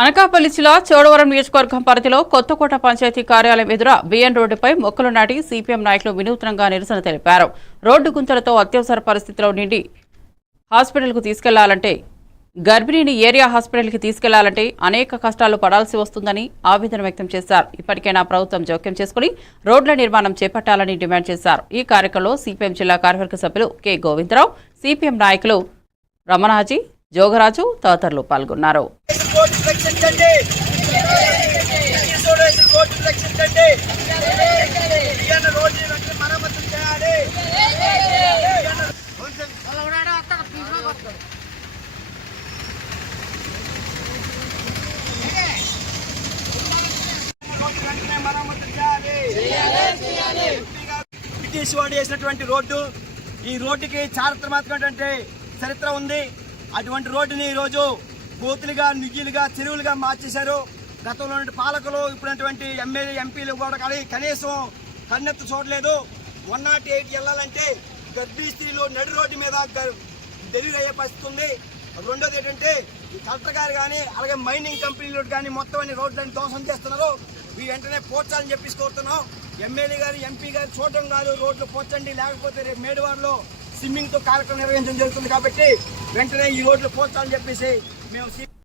అనకాపల్లి జిల్లా చోడవరం నియోజకవర్గం పరిధిలో కొత్తకోట పంచాయతీ కార్యాలయం ఎదుర బిఎన్ రోడ్డుపై మొక్కలు నాటి సిపిఎం నాయకులు వినూత్నంగా నిరసన తెలిపారు. రోడ్డు గుంతలతో అత్యవసర పరిస్థితిలో నుండి హాస్పిటల్కు తీసుకెళ్లాలంటే గర్భిణిని ఏరియా హాస్పిటల్కి తీసుకెళ్లాలంటే అనేక కష్టాలు పడాల్సి వస్తుందని ఆవేదన వ్యక్తం చేశారు. ఇప్పటికైనా ప్రభుత్వం జోక్యం చేసుకుని రోడ్ల నిర్మాణం చేపట్టాలని డిమాండ్ చేశారు. ఈ కార్యక్రమంలో సిపిఎం జిల్లా కార్యవర్గ సభ్యులు కె గోవిందరావు, సిపిఎం నాయకులు రమణాజీ, జోగరాజు తదితరులు పాల్గొన్నారు. బ్రిటిష్ వాడు వేసినటువంటి రోడ్డు, ఈ రోడ్డుకి చారిత్రాత్మకమైనటువంటి చరిత్ర ఉంది. అటువంటి రోడ్డుని ఈరోజు బూతులుగా, నిధులుగా, చెరువులుగా మార్చేశారు. గతంలో పాలకులు ఇప్పుడున్నటువంటి ఎమ్మెల్యే, ఎంపీలు కూడా కనీసం కన్నెత్తు చూడలేదు. 108 వెళ్ళాలంటే గర్భిణీ స్త్రీలు నడి రోడ్డు మీద డెలివరీ అయ్యే పరిస్థితి ఉంది. రెండోది ఏంటంటే ఈ కలెక్టర్ గారు కానీ అలాగే మైనింగ్ కంపెనీలు కానీ మొత్తం అన్ని రోడ్లను ధ్వంసం చేస్తున్నారు. ఈ వెంటనే పోర్చాలని చెప్పేసి కోరుతున్నాం. ఎమ్మెల్యే గారు, ఎంపీ గారు చూడడం కాదు, రోడ్లు పోర్చండి, లేకపోతే రేపు మేడివాడలో స్విమ్మింగ్ తో కార్యక్రమం నిర్వహించడం జరుగుతుంది. కాబట్టి వెంటనే ఈ రోడ్లు పోర్చాలని చెప్పేసి మేము